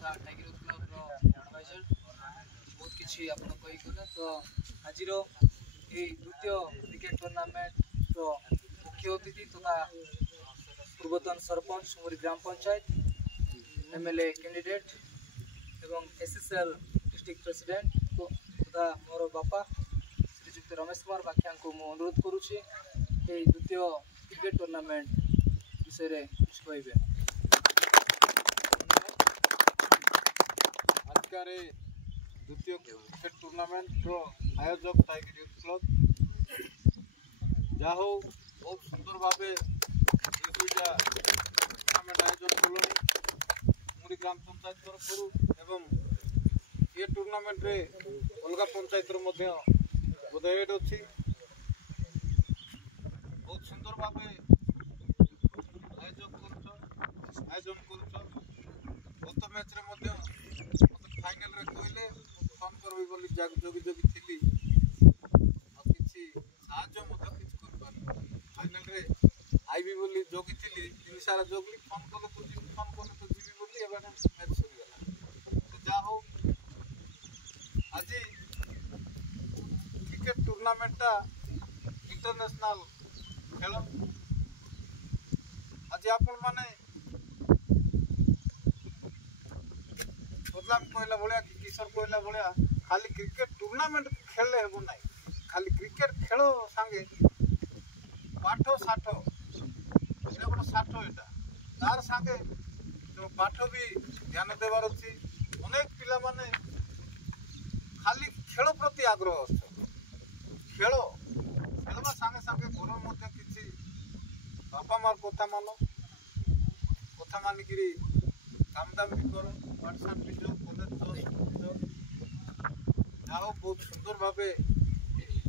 तथा tiger club adviser बहुत किसी आप कहीगले तो आज द्वितीय क्रिकेट टूर्नामेंट मुख्य अतिथि तथा पूर्वतन सरपंच सुमुरी ग्राम पंचायत एमएलए कैंडिडेट एवं एसएसएल डिस्ट्रिक्ट प्रेसिडेंट तथा मोर बापा श्रीजुक्त रमेश कुमार बाख्या को मु अनुरोध करुच्ची द्वितीय क्रिकेट टूर्नामेंट विषय कुछ कहे। आजकार द्वितीय क्रिकेट टूर्नामेंट आयोजक टाइगर यूथ क्लब जहा हो बहुत सुंदर भाव टूर्नामेंट आयोजन कले मुरी ग्राम पंचायत तरफ एवं ये टूर्नामेंट रे अलग पंचायत बोधहेड अच्छी बहुत सुंदर भाव आयोजन कर गत मैच रे फाइनल रे कहले फोन करबी बोली जोगी जोगी थी किसी साहाଯ୍य किसी कर फाइनल रे आईबी बोली जोगी थी दिन सारा जोगली फोन कले तो जी फोन कले तो जीवी बोली एबे मैच सरी गला तो जा हो आज क्रिकेट टूर्नामेंट टा इंटरनेशनल खेल आज आपण माने कहला भाया कि किशोर कहला भाया खाली क्रिकेट टूर्नामेंट खेलले हेबो नाही खाली क्रिकेट खेल संगे पाठ साठ एटा गोटे साठ एटा तार संगे तो पाठ भी ध्यान देवार अच्छी अनेक पिला माने खाली खेल प्रति आग्रह अच्छे खेल खेलवा संगे संगे घर मध्य किसी बापा मार कथा मान कथा मानिकी काम दाम भी कर पाठशाठ भी जो कॉलेज जाओ बहुत सुंदर भाव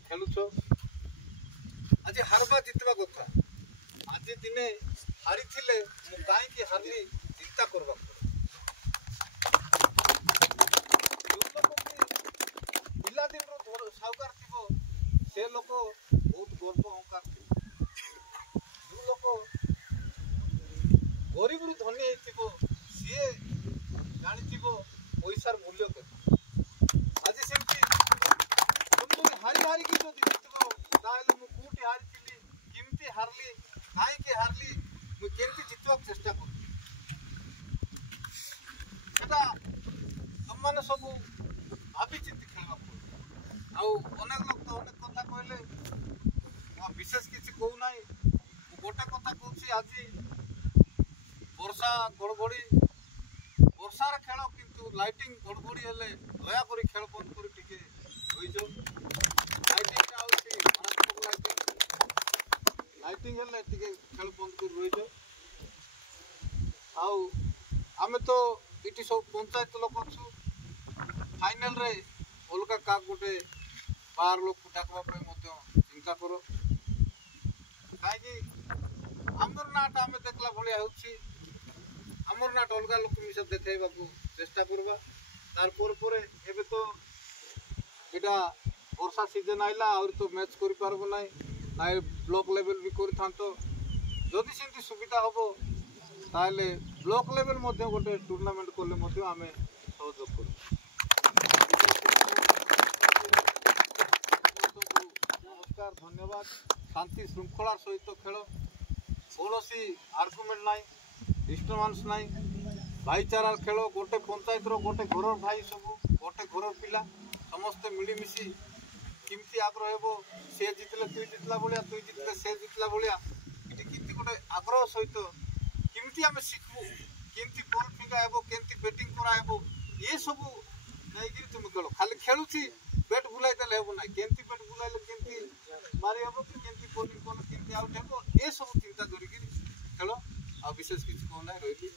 खेलुच आज हारवा जितवा कथा आज दिने हारी थिले कहीं हारली चिंता करवा पिला दिन साहूकार थी से लोक बहुत गर्व अहंकार थी जो लोक गरीब रु धनी सी जानी पैसार मूल्य आज सेमती हारी हारी की जो जीत मुझे हारी किमती हारली कहीं हारली मुझे जितवा चेष्टा कर सब भावी चिंती खेलवा अनेक लोग तो अनेक कथा कहले विशेष किसी कहूना गोटे कथा कहूँ आज वर्षा घड़घड़ी वर्षार खेल किंतु लाइटिंग घड़घड़ी हेले दया करी खेल बंद कर टिके रहीजो लाइटिंग लाइटिंग हेले टिके खेल बंद कर रहीजो आउ आमे तो इटी सब पंचायत लोक अच्छु फाइनल रे अलगा का गोटे बाहर लोक डाकवा चिंता कर कहीं आमर नाटा आम देखला भाया होची आमर नाट अलग लोक मिसा देखा चेष्टा करवा तार एबे तो इटा वर्षा सीजन आइला और तो मैच कर पारबो ना ब्लॉक लेवल भी कर जदि सेमती सुविधा हम ताले ब्लॉक लेवल मध्य गोटे टूर्नामेंट कले आम सहयोग कर नमस्कार धन्यवाद शांति श्रृंखलार सहित खेल कौनसी आर्गुमेंट ना डिस्टर्बांस ना भाईचारार खेल गोटे पंचायत गोटे घर भाई सब गोटे घर पिला समस्ते मिलमिशि किमती आग्रह हो सी जितले तुई जितला भाया तुई जितले से जितला भाया ये गोटे आग्रह सहित किमती आम शिखबू केमती बॉल फिंगा हेबो केमती बैटिंग कराहेबो ये सब नहीं तुम खेल खाली खेलुची बैट बुलाई देले हेबो ना केमती बैट बुलाइले केमती मारी हेबो केमती बॉलिंग कोन केमती आउट हेबो ये सब चिंता करिक खेल आ विशेष किसी कहना रही।